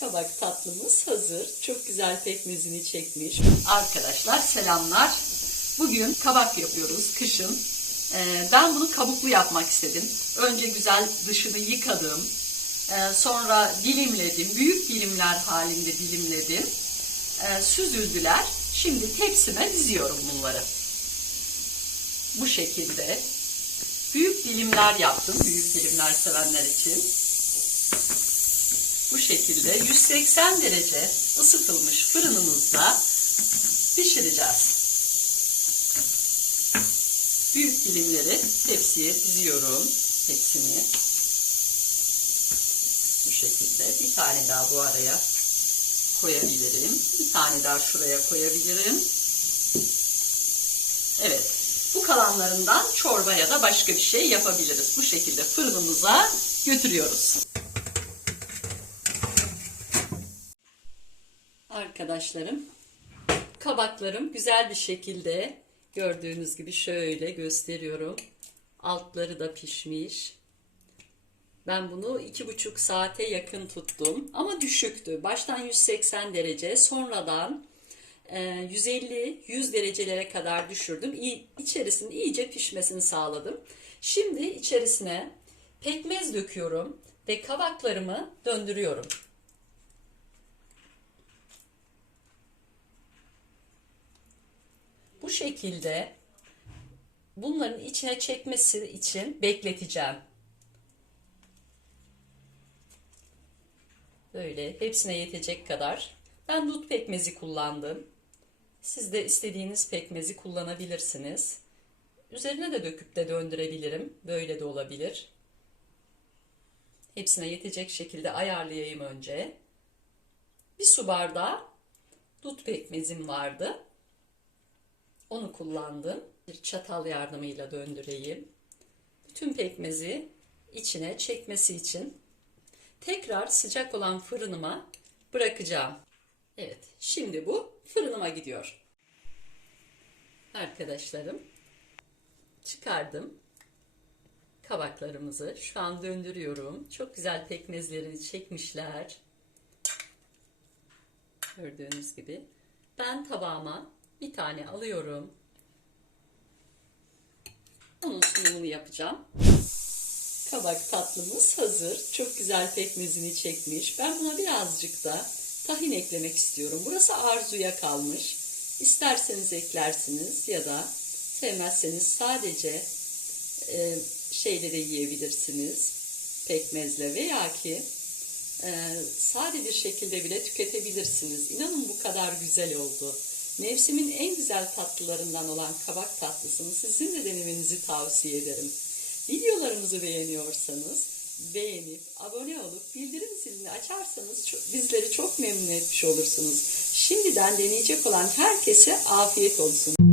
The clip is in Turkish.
Kabak tatlımız hazır. Çok güzel pekmezini çekmiş. Arkadaşlar selamlar. Bugün kabak yapıyoruz kışın. Ee, ben bunu kabuklu yapmak istedim. Önce güzel dışını yıkadım. Ee, sonra dilimledim. Büyük dilimler halinde dilimledim. Ee, süzüldüler. Şimdi tepsime diziyorum bunları. Bu şekilde. Büyük dilimler yaptım. Büyük dilimler sevenler için. Şekilde 180 derece ısıtılmış fırınımızda pişireceğiz. Büyük dilimleri tepsiye diziyorum. Hepsini. Bu şekilde. Bir tane daha bu araya koyabilirim. Bir tane daha şuraya koyabilirim. Evet. Bu kalanlarından çorba ya da başka bir şey yapabiliriz. Bu şekilde fırınımıza götürüyoruz. Arkadaşlarım, kabaklarım güzel bir şekilde gördüğünüz gibi şöyle gösteriyorum. Altları da pişmiş. Ben bunu iki buçuk saate yakın tuttum ama düşüktü. Baştan 180 derece, sonradan 150-100 derecelere kadar düşürdüm. İçerisinin iyice pişmesini sağladım. Şimdi içerisine pekmez döküyorum ve kabaklarımı döndürüyorum. Şekilde bunların içine çekmesi için bekleteceğim. Böyle hepsine yetecek kadar. Ben dut pekmezi kullandım. Siz de istediğiniz pekmezi kullanabilirsiniz. Üzerine de döküp de döndürebilirim. Böyle de olabilir. Hepsine yetecek şekilde ayarlayayım önce. Bir su bardağı dut pekmezim vardı. Onu kullandım. Bir çatal yardımıyla döndüreyim. Bütün pekmezi içine çekmesi için tekrar sıcak olan fırınıma bırakacağım. Evet, şimdi bu fırınıma gidiyor. Arkadaşlarım, çıkardım kabaklarımızı. Şu an döndürüyorum. Çok güzel pekmezlerini çekmişler. Gördüğünüz gibi. Ben tabağıma bir tane alıyorum. Onun sunumunu yapacağım. Kabak tatlımız hazır. Çok güzel pekmezini çekmiş. Ben buna birazcık da tahin eklemek istiyorum. Burası arzuya kalmış. İsterseniz eklersiniz ya da sevmezseniz sadece e, şeyle de yiyebilirsiniz. Pekmezle veya ki e, sade bir şekilde bile tüketebilirsiniz. İnanın bu kadar güzel oldu. Mevsimin en güzel tatlılarından olan kabak tatlısını sizin de denemenizi tavsiye ederim. Videolarımızı beğeniyorsanız beğenip abone olup bildirim zilini açarsanız bizleri çok memnun etmiş olursunuz. Şimdiden deneyecek olan herkese afiyet olsun.